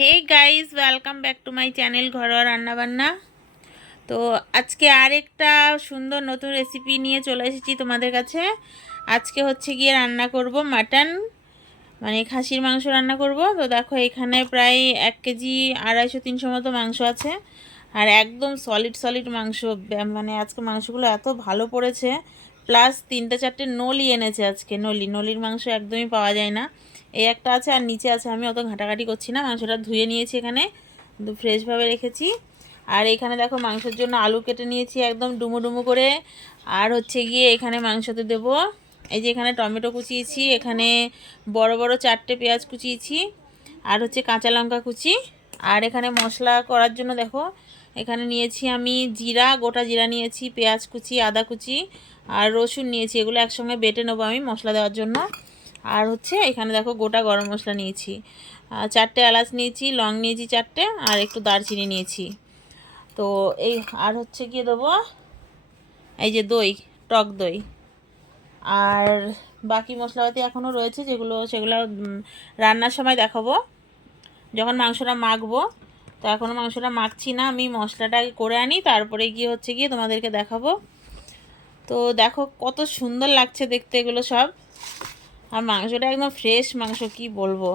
Hey guys, welcome back to my channel ঘরোয়া রান্নাবান্না। তো আজকে আরেকটা সুন্দর নতুন রেসিপি নিয়ে চলে এসেছি তোমাদের কাছে। আজকে হচ্ছে গিয়ে রান্না করব মাটন, মানে খাসির মাংস রান্না করব। তো দেখো এখানে প্রায় 1 কেজি 250-300 মতো মাংস আছে, আর একদম সলিড সলিড মাংস। মানে আজকে মাংসগুলো এত ভালো পড়েছে, প্লাস 3-4টে নলি এনেছে আজকে। নলির মাংস একদমই পাওয়া যায় না। এই একটা আছে আর নিচে আছে, আমি অত ঘাটাঘাটি করছি না। মাংসটা ধুয়ে নিয়েছি, এখানে ফ্রেশভাবে রেখেছি। আর এখানে দেখো মাংসের জন্য আলু কেটে নিয়েছি একদম ডুমো ডুমো করে। আর হচ্ছে গিয়ে এখানে মাংসতে দেবো, এই যে এখানে টমেটো কুচিয়েছি, এখানে বড় বড় 4টে পেঁয়াজ কুচিয়েছি, আর হচ্ছে কাঁচা লঙ্কা কুচি। আর এখানে মশলা করার জন্য দেখো এখানে নিয়েছি আমি জিরা, গোটা জিরা নিয়েছি, পেঁয়াজ কুচি, আদা কুচি আর রসুন নিয়েছি। এগুলো একসঙ্গে বেটে নেবো আমি মশলা দেওয়ার জন্য। আর হচ্ছে এখানে দেখো গোটা গরম মশলা নিয়েছি, 4টে এলাচ নিয়েছি, লং নিয়েছি 4টে, আর একটু দারচিনি নিয়েছি। তো এই আর হচ্ছে গিয়ে দেবো এই যে দই, টক দই। আর বাকি মশলাপাতি এখনও রয়েছে, সেগুলো রান্নার সময় দেখাবো, যখন মাংসটা মাখবো। তো এখনও মাংসটা মাখছি না, আমি মশলাটা করে আনি, তারপরে গিয়ে হচ্ছে গিয়ে তোমাদেরকে দেখাবো। তো দেখো কত সুন্দর লাগছে দেখতে এগুলো সব, আর মাংসটা একদম ফ্রেশ মাংস, কি বলবো,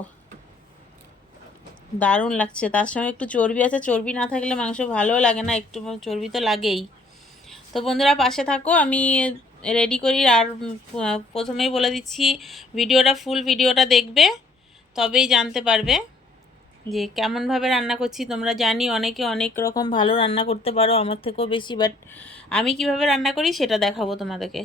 দারুণ লাগছে। তার সঙ্গে একটু চর্বি আছে, চর্বি না থাকলে মাংস ভালোও লাগে না, একটু চর্বি তো লাগেই। তো বন্ধুরা পাশে থাকো, আমি রেডি করি। আর প্রথমেই বলে দিচ্ছি, ফুল ভিডিওটা দেখবে, তবেই জানতে পারবে যে কেমনভাবে রান্না করছি। তোমরা জানি অনেকে অনেক রকম ভালো রান্না করতে পারো, আমার থেকেও বেশি, বাট আমি কিভাবে রান্না করি সেটা দেখাবো তোমাদেরকে।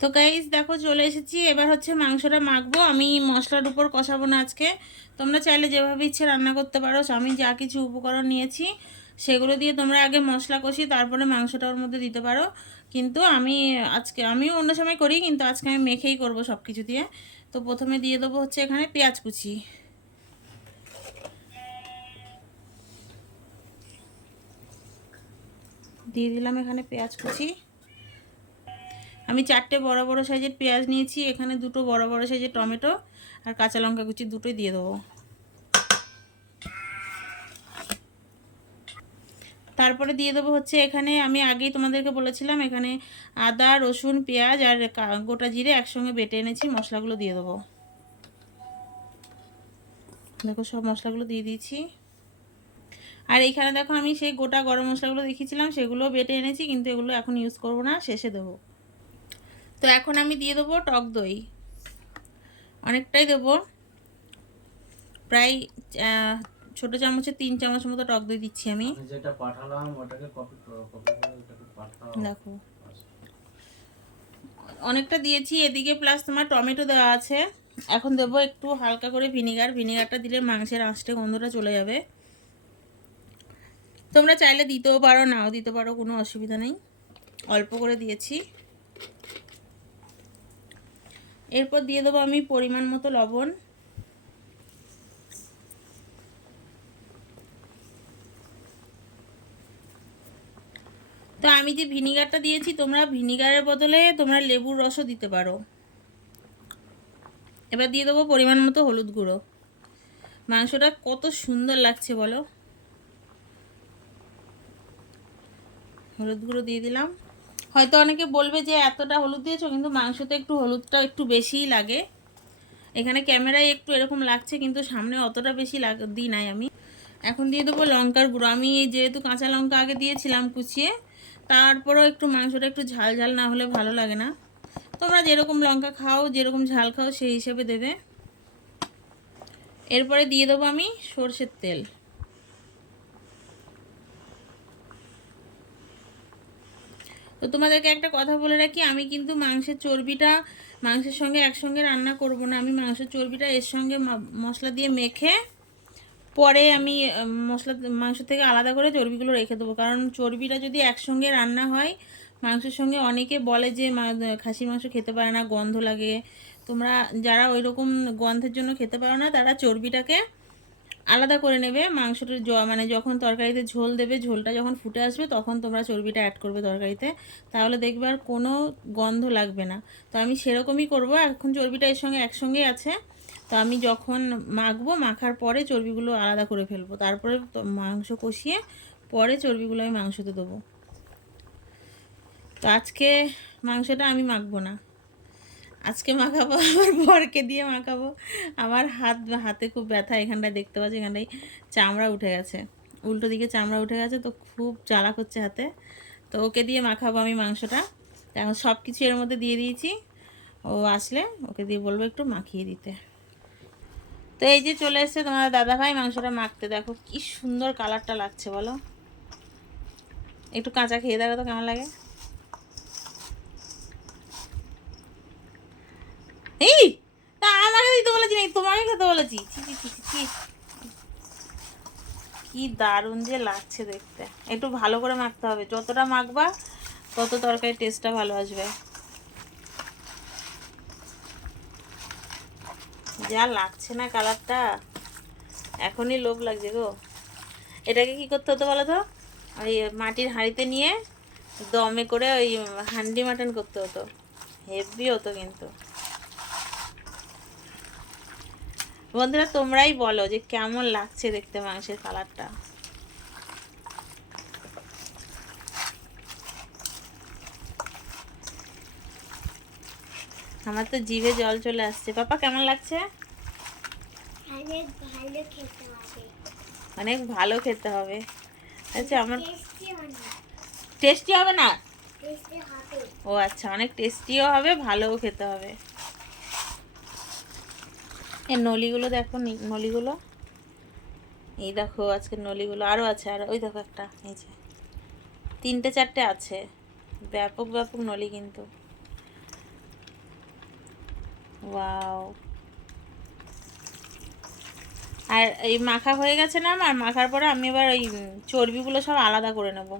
তো গাইস দেখো চলে এসেছি, এবার হচ্ছে মাংসটা মাখবো। আমি মশলার উপর কষাবো না আজকে, তোমরা চাইলে যেভাবে ইচ্ছে রান্না করতে পারো। আমি যা কিছু উপকরণ নিয়েছি সেগুলো দিয়ে তোমরা আগে মশলা কষি, তারপরে মাংসটা ওর মধ্যে দিতে পারো। কিন্তু আমিও অন্য সময় করি, কিন্তু আজকে আমি মেখেই করব সব কিছু দিয়ে। তো প্রথমে দিয়ে দেবো হচ্ছে এখানে পেঁয়াজ কুচি, দিয়ে দিলাম এখানে পেঁয়াজ কুচি। আমি 4টে বড় বড় সাইজের পেঁয়াজ নিয়েছি, এখানে 2টো বড় বড় সাইজের টমেটো আর কাঁচা লঙ্কা কুচি দুটোই দিয়ে দেবো। তারপরে দিয়ে দেবো হচ্ছে এখানে, আমি আগেই তোমাদেরকে বলেছিলাম, এখানে আদা, রসুন, পেঁয়াজ আর গোটা জিরে একসঙ্গে বেটে এনেছি, মশলাগুলো দিয়ে দেবো। দেখো সব মশলাগুলো দিয়ে দিয়েছি। আর এইখানে দেখো আমি সেই গোটা গরম মশলাগুলো দেখিয়েছিলাম, সেগুলো বেটে এনেছি, কিন্তু এগুলো এখন ইউজ করব না, শেষে দেবো। তো এখন আমি দিয়ে দেবো টক দই, অনেকটাই দেবো, প্রায় ছোটো চামচে 3 চামচ মতো টক দই দিচ্ছি আমি। যেটা পাঠালাম ওটাকে কপি করে ওটাকে পাঠাও। দেখো অনেকটা দিয়েছি এদিকে, প্লাস তোমার টমেটো দেওয়া আছে। এখন দেবো একটু হালকা করে ভিনিগারটা দিলে মাংসের আঁশটে গন্ধটা চলে যাবে। তোমরা চাইলে দিতেও পারো, নাও দিতে পারো, কোনো অসুবিধা নেই, অল্প করে দিয়েছি। এরপর দিয়ে দেবো আমি পরিমাণ মতো লবণ। তো আমি যে ভিনিগারটা দিয়েছি, তোমরা ভিনিগারের বদলে তোমরা লেবুর রসও দিতে পারো। এবার দিয়ে দেবো পরিমাণ মতো হলুদ গুঁড়ো। মাংসটা কত সুন্দর লাগছে বলো, হলুদ গুঁড়ো দিয়ে দিলাম। হয়তো অনেকে বলবে যে এতটা হলুদ দিয়েছো, কিন্তু মাংসতে একটু হলুদটা একটু বেশিই লাগে। এখানে ক্যামেরায় একটু এরকম লাগছে, কিন্তু সামনে অতটা বেশি দিই নাই আমি। এখন দিয়ে দেবো লঙ্কার গুঁড়ো। আমি যেহেতু কাঁচা লঙ্কা আগে দিয়েছিলাম কুচিয়ে, তারপরেও একটু মাংসটা একটু ঝাল ঝাল না হলে ভালো লাগে না। তোমরা যেরকম লঙ্কা খাও, যেরকম ঝাল খাও, সেই হিসেবে দেবে। এরপরে দিয়ে দেবো আমি সর্ষের তেল। তো তোমাদেরকে একটা কথা বলে রাখি, আমি কিন্তু মাংসের চর্বিটা মাংসের সঙ্গে একসঙ্গে রান্না করব না। আমি মাংসের চর্বিটা এর সঙ্গে মশলা দিয়ে মেখে পরে আমি মাংস থেকে আলাদা করে চর্বিগুলো রেখে দেবো। কারণ চর্বিটা যদি একসঙ্গে রান্না হয় মাংসের সঙ্গে, অনেকে বলে যে খাসির মাংস খেতে পারে না, গন্ধ লাগে। তোমরা যারা ওই রকম গন্ধের জন্য খেতে পারো না, তারা চর্বিটাকে আলাদা করে নেবে। মাংসটা মানে যখন তরকারিতে ঝোল দেবে, ঝোলটা যখন ফুটে আসবে, তখন তোমরা চর্বিটা অ্যাড করবে তরকারিতে, তাহলে দেখবে আর কোনো গন্ধ লাগবে না। তো আমি সেরকমই করব। এখন চর্বিটা এর সঙ্গে একসঙ্গেই আছে, তো আমি যখন মাখবো, মাখার পরে চর্বিগুলো আলাদা করে ফেলবো, তারপরে মাংস কষিয়ে পরে চর্বিগুলো আমি মাংসতে দেবো। তো আজকে মাংসটা আমি মাখবো না, আজকে মাখাবো আমার বরকে দিয়ে মাখাবো। আমার হাতে খুব ব্যথা, এখানটায় দেখতে পাচ্ছি, এখানটায় চামড়া উঠে গেছে, উল্টো দিকে চামড়া উঠে গেছে, তো খুব জ্বালা করছে হাতে। তো ওকে দিয়ে মাখাবো আমি মাংসটা। এখন সব কিছু এর মধ্যে দিয়ে দিয়েছি, ও আসলে ওকে দিয়ে বলবো একটু মাখিয়ে দিতে। তো এই যে চলে এসছে তোমার দাদাভাই মাংসটা মাখতে, দেখো কি সুন্দর কালারটা লাগছে বলো। একটু কাঁচা খেয়ে দেখো তো কেমন লাগে। এই তা আমাকে দিতে বলেছি নাকি, তোমাকে খেতে বলেছি? ছি ছি ছি ছি ছি। কি দারুণ যে লাগছে দেখতে। একটু ভালো করে মাখতে হবে, যতটা মাখবা তত তরকারির টেস্টটা ভালো আসবে। যা লাগছে না কালারটা, এখনই লোভ লাগছে গো। এটাকে কি করতে হতো বলো তো, ওই মাটির হাঁড়িতে নিয়ে দমে করে ওই হান্ডি মাটন করতে হতো, হেভি হতো কিন্তু। বন্ধুরা তোমরাই বলো যে কেমন লাগছে দেখতে মাংসের কালারটা। আমার তো জিভে জল চলে আসছে। পাপা কেমন লাগছে? অনেক ভালো খেতে হবে। অনেক ভালো খেতে হবে। আচ্ছা আমার টেস্টি অনেক। টেস্টি হবে না? টেস্টি হবে। ও আচ্ছা, অনেক টেস্টিও হবে, ভালোও খেতে হবে। এই নলিগুলো দেখো, নলিগুলো এই দেখো, আজকে নলিগুলো আরও আছে, আর ওই দেখো একটা, এই যে 3-4টে আছে, ব্যাপক ব্যাপক নলি কিন্তু। ওয়াও। আর এই মাখা হয়ে গেছে না আমার, মাখার পরে আমি এবার ওই চর্বিগুলো সব আলাদা করে নেব।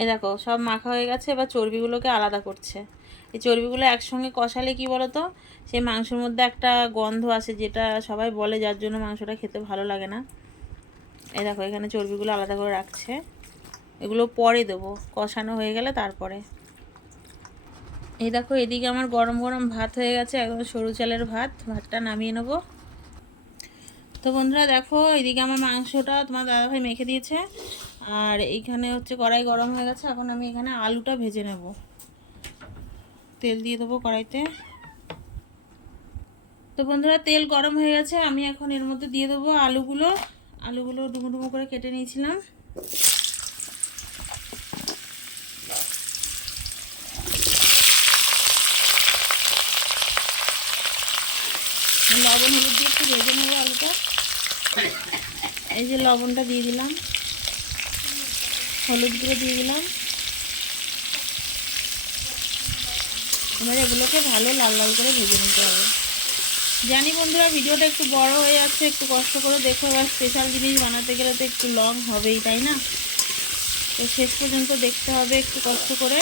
এই দেখো সব মাখা হয়ে গেছে, এবার চর্বিগুলোকে আলাদা করছে। এই চর্বিগুলো একসঙ্গে কষালে কি বলো তো, সেই মাংসের মধ্যে একটা গন্ধ আসে, যেটা সবাই বলে, যার জন্য মাংসটা খেতে ভালো লাগে না। এই দেখো এখানে চর্বিগুলো আলাদা করে রাখছে, এগুলো পরে দেবো, কষানো হয়ে গেলে তারপরে। এই দেখো এদিকে আমার গরম গরম ভাত হয়ে গেছে, একদম সরু চালের ভাত, ভাতটা নামিয়ে নেবো। তো বন্ধুরা দেখো এদিকে আমার মাংসটা তোমার দাদাভাই মেখে দিয়েছে, আর এইখানে হচ্ছে কড়াই গরম হয়ে গেছে। এখন আমি এখানে আলুটা ভেজে নেব, তেল দিয়ে দেবো কড়াইতে। তো বন্ধুরা তেল গরম হয়ে গেছে, আমি এখন এর মধ্যে দিয়ে দেবো আলুগুলো। আলুগুলো ডুমো ডুমো করে কেটে নিয়েছিলাম। লবণ হলুদ দিয়ে একটু ভেজে নেবো আলুটা। এই যে লবণটা দিয়ে দিলাম, হলুদ গুঁড়ো দিয়ে দিলাম। এবার এগুলোকে ভালো লাল লাল করে ভেজে নিতে হবে। জানি বন্ধুরা ভিডিওটা একটু বড় হয়ে যাচ্ছে, একটু কষ্ট করে দেখো, এবার স্পেশাল জিনিস বানাতে গেলে তো একটু লং হবেই, তাই না? তো শেষ পর্যন্ত দেখতে হবে একটু কষ্ট করে।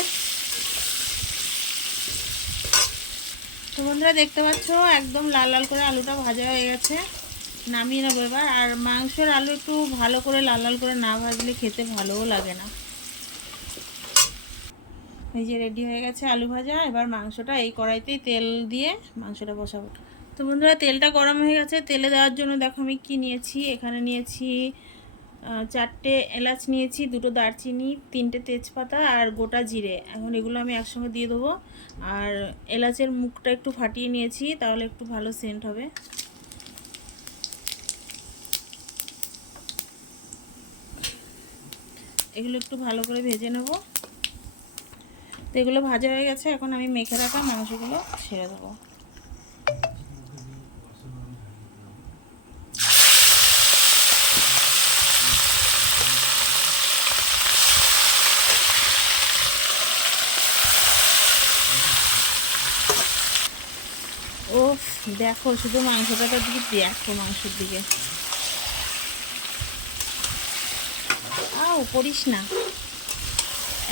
তো বন্ধুরা দেখতে পাচ্ছ একদম লাল লাল করে আলুটা ভাজা হয়ে গেছে, নামিয়ে নেবো এবার। আর মাংসের আলু একটু ভালো করে লাল লাল করে না ভাজলে খেতে ভালোও লাগে না। এই যে রেডি হয়ে গেছে আলু ভাজা, এবার মাংসটা এই কড়াইতেই তেল দিয়ে মাংসটা বসাবো। তো বন্ধুরা তেলটা গরম হয়ে গেছে, তেলে দেওয়ার জন্য দেখো আমি কি নিয়েছি। এখানে নিয়েছি 4টে এলাচ নিয়েছি, 2টো দারচিনি, 3টে তেজপাতা আর গোটা জিরে। এখন এগুলো আমি একসঙ্গে দিয়ে দেবো। আর এলাচের মুখটা একটু ফাটিয়ে নিয়েছি, তাহলে একটু ভালো সেন্ট হবে। এগুলো একটু ভালো করে ভেজে নেব। তো এগুলো ভাজা হয়ে গেছে, এখন আমি মেখে রাখা মাংসগুলো ছেড়ে দেবো। ও দেখো শুধু মাংসটার দিকে দেখো, মাংসের দিকে করিস না,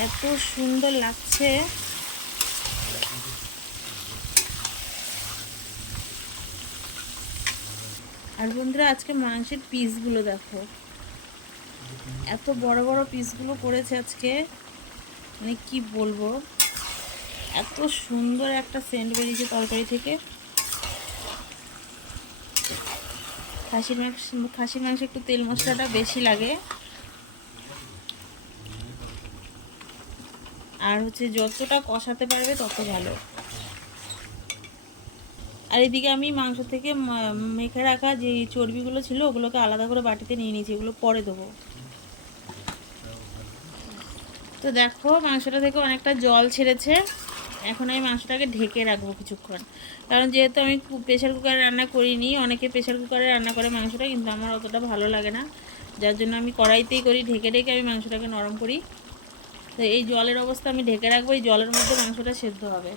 এত সুন্দর লাগছে। আর বন্ধুরা আজকে মাংসের পিসগুলো দেখো, এত বড় বড় পিসগুলো করেছে আজকে, মানে কি বলবো, এত সুন্দর একটা সেন্ট বেরিয়েছে তরকারি থেকে। খাসির মাংস একটু তেল মশলাটা বেশি লাগে, আর হচ্ছে যতটা কষাতে পারবে তত ভালো। আর এদিকে আমি মাংস থেকে মেখে রাখা যে চর্বিগুলো ছিল ওগুলোকে আলাদা করে বাটিতে নিয়ে নিয়েছি, এগুলো পরে দেবো। তো দেখো মাংসটা থেকে অনেকটা জল ছেড়েছে। এখন আমি মাংসটাকে ঢেকে রাখবো কিছুক্ষণ, কারণ যেহেতু আমি প্রেশার কুকারে রান্না করিনি, অনেকে প্রেশার কুকারে রান্না করে মাংসটা, কিন্তু আমার অতটা ভালো লাগে না, যার জন্য আমি কড়াইতেই করি। ঢেকে ঢেকে আমি মাংসটাকে নরম করি। তো এই জলের অবস্থা আমি ঢেকে রাখবো, এই জলের মধ্যে মাংসটা সেদ্ধ হবে।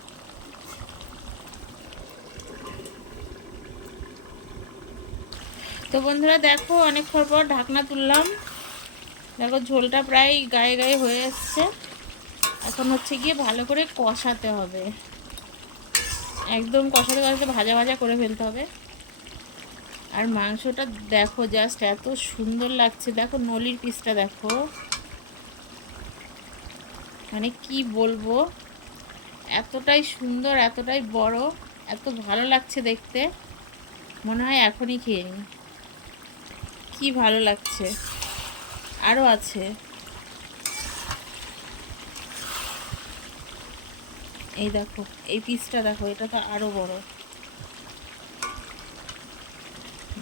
তো বন্ধুরা দেখো অনেকক্ষণ পর ঢাকনা তুললাম, দেখো ঝোলটা প্রায় গায়ে গায়ে হয়ে আসছে। এখন হচ্ছে গিয়ে ভালো করে কষাতে হবে, একদম কষাতে কষাতে ভাজা ভাজা করে ফেলতে হবে। আর মাংসটা দেখো জাস্ট এত সুন্দর লাগছে, দেখো নলির পিসটা দেখো, মানে কি বলবো, এতটাই সুন্দর, এতটাই বড়, এত ভালো লাগছে দেখতে, মনে হয় এখনই খেয়ে নিই। কি ভালো লাগছে। আরও আছে, এই দেখো এই পিসটা দেখো, এটা তো আরও বড়।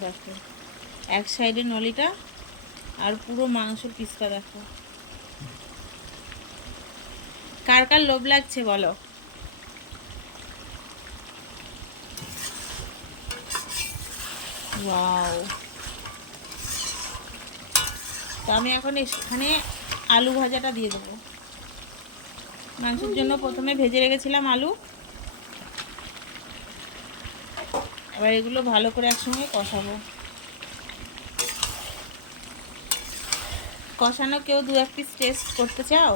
দেখো এক সাইডে নলিটা আর পুরো মাংসের পিসটা দেখো। কার কার লোভ লাগছে বলো। ওয়াও। তো আমি এখন এখানে আলু ভাজাটা দিয়ে দেবো। মাংসের জন্য প্রথমে ভেজে রেখেছিলাম আলু, এবার এগুলো ভালো করে একসঙ্গে কষাবো। কষানো কেউ দু এক পিস টেস্ট করতে চাও?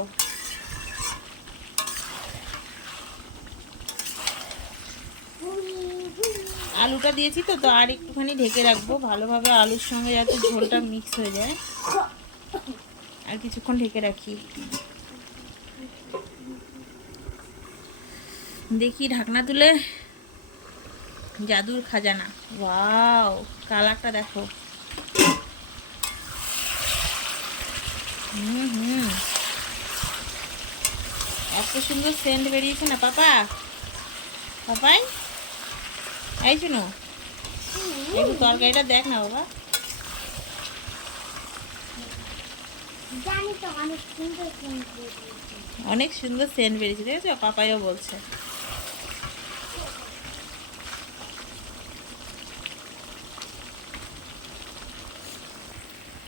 আলুটা দিয়েছি তো, তো আর একটুখানি ঢেকে রাখবো ভালোভাবে, আলুর সঙ্গে যাতে ঝোলটা মিক্স হয়ে যায়। আর কিছুক্ষণ ঢেকে রাখি, দেখি ঢাকনা তুলে জাদুর খাজানা। ওয়াও, কালারটা দেখো। হুম, এত সুন্দর সেন্ট বেরিয়েছে না পাপা। পাপাই এই শুনো, একটু তরকারিটা দেখ না বাবা। জানি তো অনেক সুন্দর সুন্দর। অনেক সুন্দর সেন্ট বেরিয়েছে, দেখেছো, পাপাইও বলছে।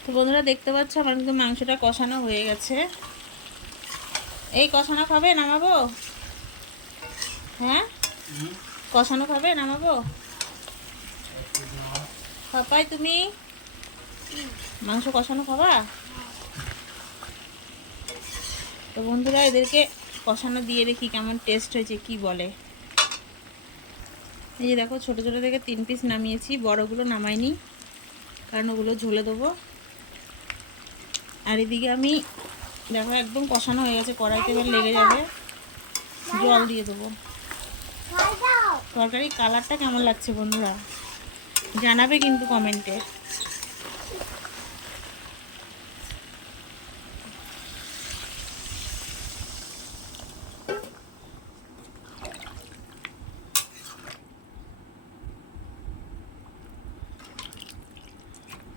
তো বন্ধুরা দেখতে পাচ্ছ আমার কিন্তু মাংসটা কষানো হয়ে গেছে। এই কষানো খাবে নামাবো? হ্যাঁ কষানো খাবে নামাবো? পাপাই তুমি মাংস কষানো খাবা? তো বন্ধুরা এদেরকে কষানো দিয়ে দেখি কেমন টেস্ট হয়েছে, কি বলে। এই যে দেখো ছোটো ছোটো থেকে 3 পিস নামিয়েছি, বড়গুলো নামাইনি কারণ ওগুলো ঝোলে দেবো। আর এদিকে আমি দেখো একদম কষানো হয়ে গেছে, কড়াইতে এবার লেগে যাবে, জল দিয়ে দেবো। তরকারির কালারটা কেমন লাগছে বন্ধুরা জানাবে কিন্তু কমেন্টে।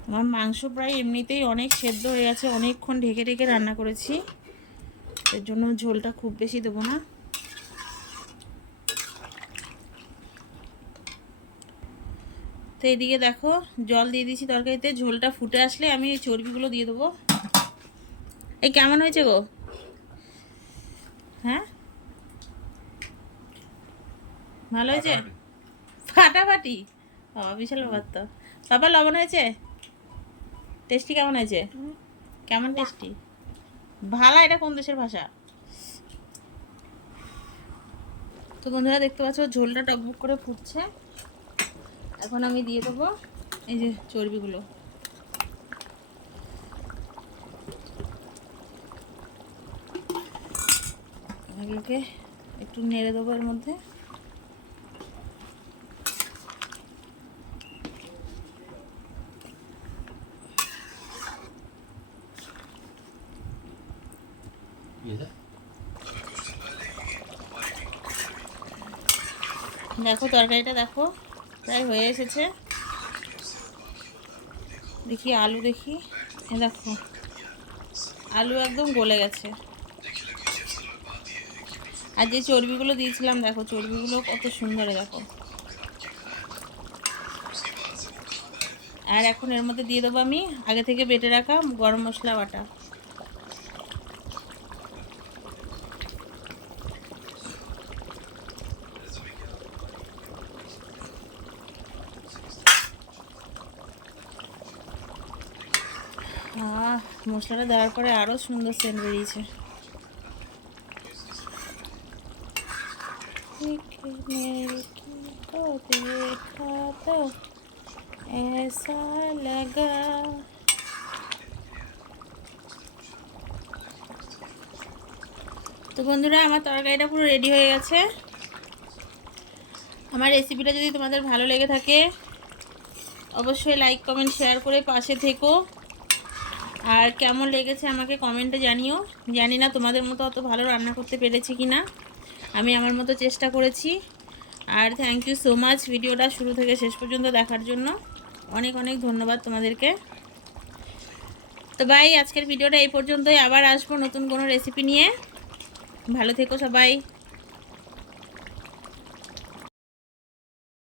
আমার মাংস প্রায় এমনিতেই অনেক সেদ্ধ হয়ে গেছে, অনেকক্ষণ ঢেকে ঢেকে রান্না করেছি, এর জন্য ঝোলটা খুব বেশি দেবো না। তো এইদিকে দেখো জল দিয়ে দিয়েছি তরকারিতে, ঝোলটা ফুটে আসলে আমি এই চর্বিগুলো দিয়ে দেবো। এই কেমন হয়েছে গো? হ্যাঁ ভালো হয়েছে? ফাটাফাটি, বাবা বিশাল ব্যাপার তো। বাবা লবণ হয়েছে? টেস্টি কেমন হয়েছে? কেমন টেস্টি? ভালা এটা কোন দেশের ভাষা? তো বন্ধুরা দেখতে পাচ্ছ ঝোলটা টকবক করে ফুটছে, এখন আমি দিয়ে দেবো এই যে চর্বিগুলো। এগুলোকে একটু নেড়ে দেবো এর মধ্যে। ये जा দেখো তরকারিটা দেখো প্রায় হয়ে এসেছে। দেখি আলু দেখি, এ দেখো আলু একদম গলে গেছে। আর যে চর্বিগুলো দিয়েছিলাম দেখো চর্বিগুলো কত সুন্দর, দেখো। আর এখন এর মধ্যে দিয়ে দেবো আমি আগে থেকে বেটে রাখা গরম মশলা বাটা। মশলাটা দেওয়ার পরে আরও সুন্দর সেন্ট বেরিয়েছে। को देखा तो ऐसा लगा। তো বন্ধুরা আমার তরকারিটা পুরো রেডি হয়ে গেছে। আমার রেসিপিটা যদি তোমাদের ভালো লেগে থাকে অবশ্যই লাইক কমেন্ট শেয়ার করে পাশে থেকো। আর কেমন লেগেছে আমাকে কমেন্টে জানিও। জানি না তোমাদের মতো অত ভালো রান্না করতে পেরেছি কি না, আমি আমার মতো চেষ্টা করেছি। আর থ্যাংক ইউ সো মাচ ভিডিওটা শুরু থেকে শেষ পর্যন্ত দেখার জন্য। অনেক অনেক ধন্যবাদ তোমাদেরকে। তো বাই, আজকের ভিডিওটা এই পর্যন্তই। আবার আসবো নতুন কোনো রেসিপি নিয়ে। ভালো থেকো সবাই।